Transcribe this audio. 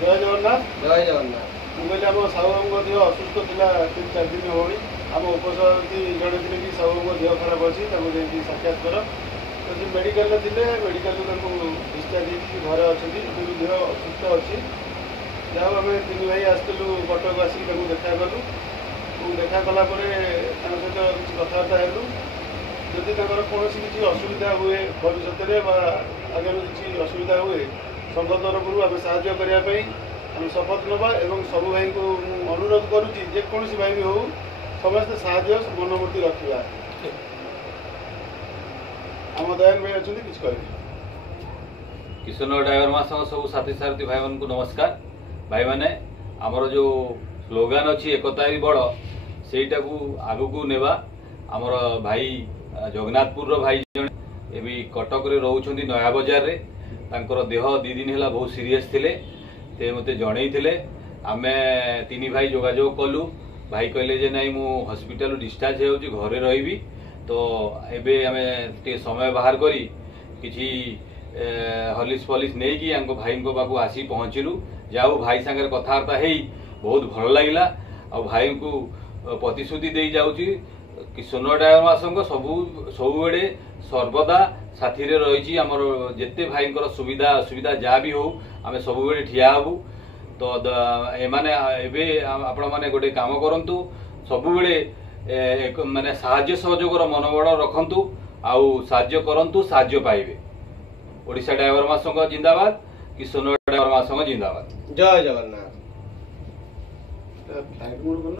जय जगन्नाथ। जय जगन्नाथ। मुझे आम साहू देह असुस्थ था 3-4 दिन होनी आम उपसभापति जड़े थे कि साहू देह खराब अच्छी साक्षात्कार तो जी मेडिकल थे मेडिकल डिस्चार्ज घरे अच्छे देह असुस्थ अच्छी जहाँ आम 3 भाई आसलु कटक आसिक देखा कलु देखा कलापर सहित किसी कथबार्ता हेलु जदि कौन किसी असुविधा हुए भविष्य में आगामी किसी असुविधा हुए संघ तरफ आम साहाय्य करने आम शपथ नवा और सब भाई को अनुरोध करुच्ची जेकोसी भाई भी हो समस्त साहाय्य मनोमूर्ति रखा आम दयान भाई अच्छा किसी कह किशोर ड्राइवर मास सब साथी सारथी भाई मान को नमस्कार। भाई माने आमर जो स्लोगान अच्छी एकता ही बड़ सेटा को आगु को नेबा आमर भाई जगन्नाथपुर भाई जन ए कटक रे रोचंदी नया बजार रे तांकर देह 2 दिन है बहुत सीरीयस थिले ते मते जणई थिले आमे 3 भाई जोगाजोग कलु भाई कहले जे नाई मु हॉस्पिटल डिस्चार्ज होउची घरे रहिबी तो एबे आमे ते समय बाहर करी किछि हॉलिस पॉलिस नहीं कि आंको भाई को बाकू आसी पहुँचलु जाऊ भाई सांगे कथबार्ता हेई बहुत भल लगिला आ भाई को प्रतिश्रुति दे जाउची कि सोनो ड्राइवर मासंग सबु बेड़े सर्वदा साथी रे रही आमर जेते भाई सुविधा असुविधा जहाँ भी हो आम सब बेड़े ठिया हबू तो एमाने एबे आपण माने गोटे काम करंतु सबु बेड़े माने साहाय्य सहयोगर मनोबल रखंतु आउ साहाय्य करंतु साहाय्य पाइबे। ओडिशा ड्राइवर मासंग जिंदाबाद। किशोर ड्राइवर मासंग जिंदाबाद। जय जगन्नाथ।